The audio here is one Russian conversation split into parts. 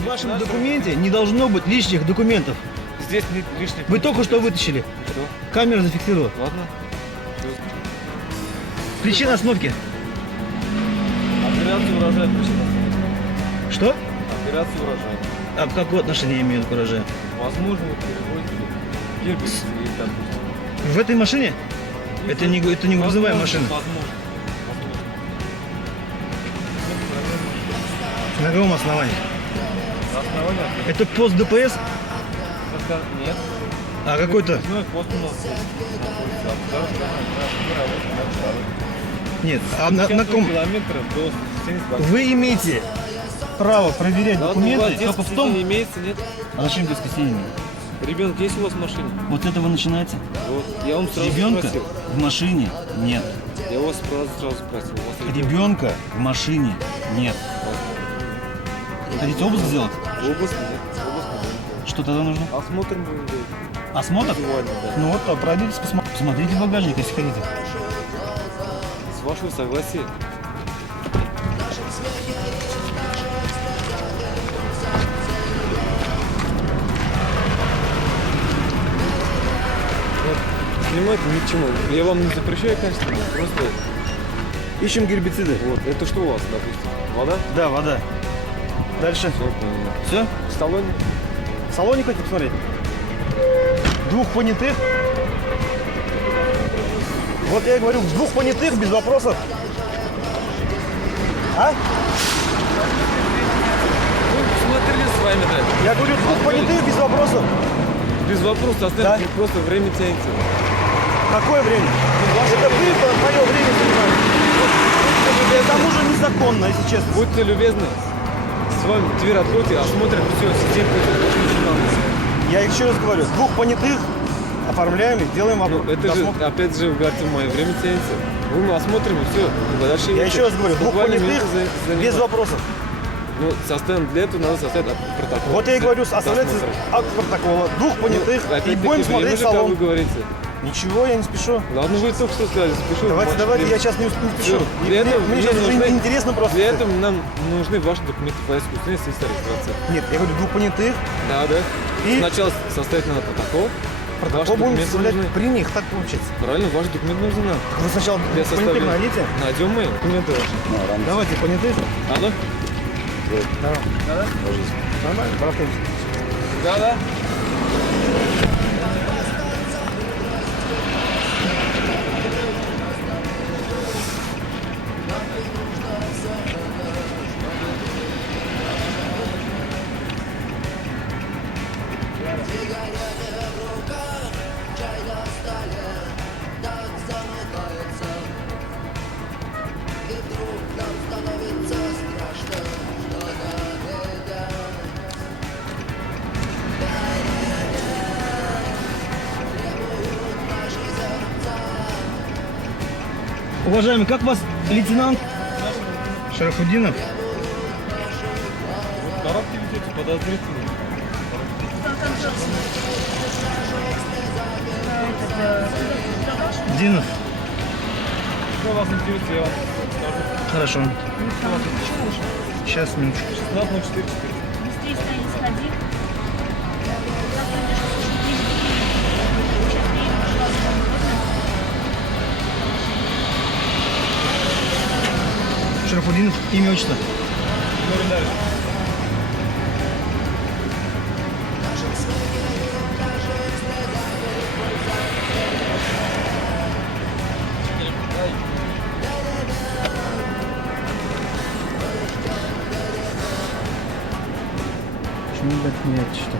В вашем документе не должно быть лишних документов. Здесь нет лишних. Вы только что вытащили. Что? Камера зафиксировала. Ладно. Причина остановки. Операция урожая причина. Что? Операция урожая. А какое отношение имеют к урожаю? Возможно, вы перевозите кирпич или допустим. В этой машине? Это не грузовая машина. Возможно. На каком основании? Основание? Это пост ДПС? Нет. А какой-то? Пост у нас здесь находится. Нет. А на ком? Километров до 72. Вы имеете право проверять документы только в том... Не имеется, нет? А зачем без костей? Ребенок есть у вас в машине? Вот это вы начинаете? Вот. Я вам сразу Ребенка спросил. в машине нет. Я вас сразу спросил. У вас Ребенка в машине нет. Хотите обыск сделать? Обыск нет. Обыск нет. Что тогда нужно? Осмотр будем делать. Осмотр? Визуально, да. Ну вот, пройдитесь, посмотрите багажник, если хотите. С вашего согласия. Вот. Снимать ни к чему. Я вам не запрещаю, конечно, просто... Ищем гербициды. Вот, это что у вас, допустим? Вода? Да, вода. Дальше. Все, понял. Все? В салоне? В салоне хотите посмотреть? Двух понятых. Вот я и говорю, двух понятых без вопросов. А? Ну, смотрели с вами, да. Я говорю, двух понятых без вопросов. Без вопросов, оставьте, Да. просто время тянете. Какое время? Это вы мое время занимаете. К тому же незаконно, если честно. Будьте любезны, с вами дверь откройте, осмотрим все, системку, больше ничего не надо. Я еще раз говорю, двух понятых оформляем и делаем Ну, вопрос. это же, опять же, вы говорите, мое время тянется. Мы осмотрим и все. Дальше Я еще раз говорю, двух буквально понятых минуту занимает. без вопросов. Ну, составим для этого надо составить протокол. Вот я и говорю, оставляйте Досмотра. акт протокола, двух понятых, и Опять-таки, будем смотреть время же, как салон. вы говорите. Ничего, я не спешу. Ладно, вы только что сказали, спешу. Давайте, я сейчас не спешу. Для этого Мне мне сейчас уже нужны- интересно просто. Для этого нам нужны ваши документы по искусственной регистрации. Нет, я говорю, двух понятых. Да, да. И? Сначала составить надо протокол. Протокол Ваши будем документы составлять нужны. при них, так получится. Правильно, ваши документы нужны нам. Вы сначала Для понятых составления. найдите. Найдем мы документы ваши. Давайте понятых. Алло? Давай. Да-да? Нормально, братан. Да-да. Уважаемый, как вас лейтенант Шарафуддинов? Коробки ведете подозрительные. Динов. Что вас интересует, я вам скажу. Хорошо. Сейчас, минуточку. 16.04. Быстрее стань, сходи. Шарафуддинов, имя, отчество. Почему не дать мне отчество?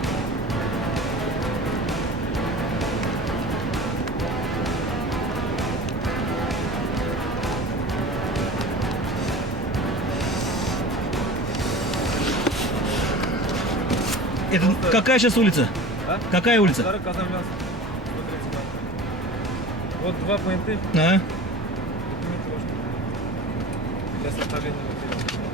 Это какая сейчас улица? А? Какая улица? Старый Казанлянск. Вот два ПНТ. А? Документы ваши. Для составления материала.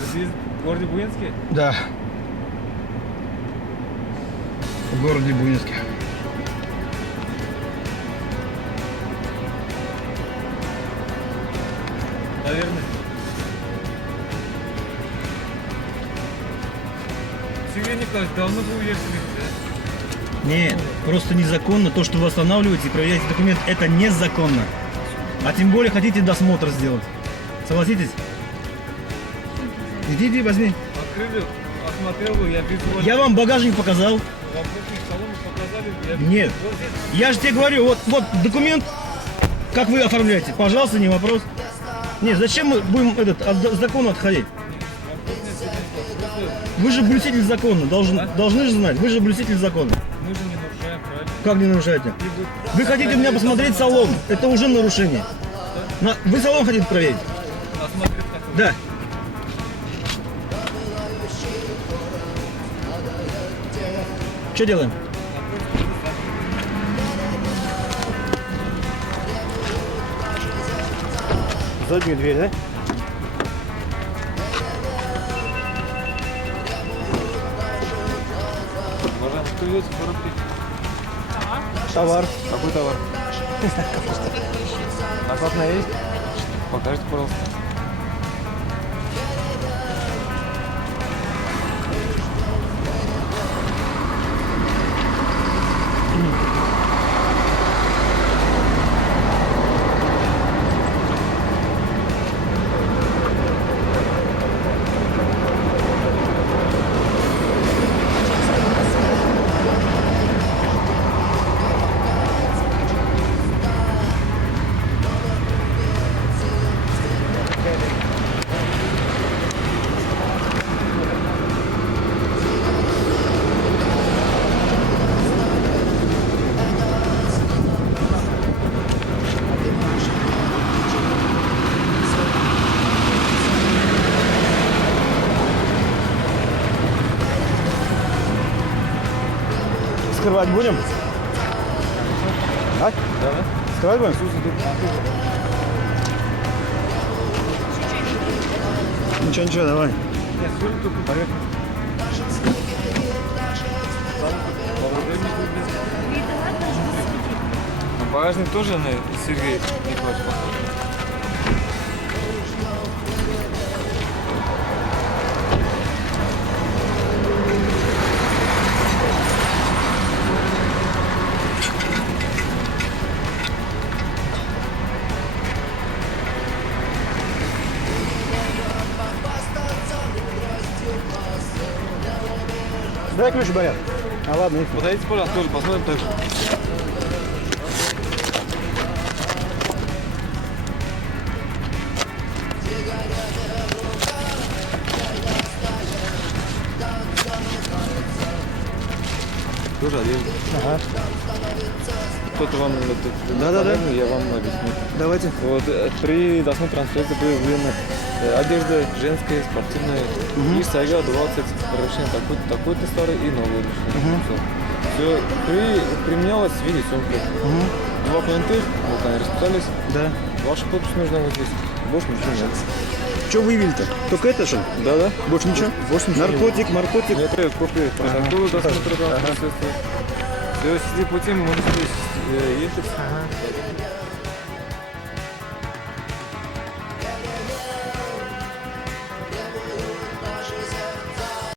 Вы здесь в городе Буинске? Да. В городе Буинске. Наверное. Николаевич, давно бы уехали. Нет, просто незаконно. То, что вы останавливаете и проверяете документ, это незаконно. А тем более хотите досмотр сделать. Согласитесь? Иди, возьми. Открыли, осмотрел бы, я визуально. Я вам багажник показал. Вопросник салона показали, я Нет. Вот здесь Я же тебе говорю, вот документ, как вы оформляете. Пожалуйста, не вопрос. Нет, зачем мы будем от закона отходить? Вы же блюститель закона, должны же знать. Вы же блюститель закона. мы же не нарушаем, правильно? Как не нарушаете? И вы Вы хотите у меня посмотреть салон. Это уже нарушение. Вы салон хотите проверить? осмотреть такой. Да. Что делаем? Заднюю дверь, да? Уважаемый, что везете в коробке? Товар. Какой товар? Накладная есть? Покажите, пожалуйста. Скрывать будем? А? Да? Скрывать будем? Ничего, давай. Нет, все только порядок. Багажник тоже на Сергей Николаевич похож. Дай ключ, Борят. А ладно, их. Подойдите, пожалуйста, тоже посмотрим так же. Тоже одежда. Ага. Кто-то вам... Да-да-да. Я вам объясню. Давайте. Вот при досмотре транспорта были выявлены одежда женская, спортивная и Сайга 20, разрешение такой-то старый и новый разрешение. Все. Применялась видеосъемка. Два понятых, вот они расписались. Да. Ваша подпись нужна вот здесь. Больше ничего нет. Что выявили-то? Только это что ли? Да-да. Больше ничего? Больше ничего Наркотик, наркотик. нет. Нет, копии протокола досмотра транспорта. Все, среди пути мы можем здесь ехать.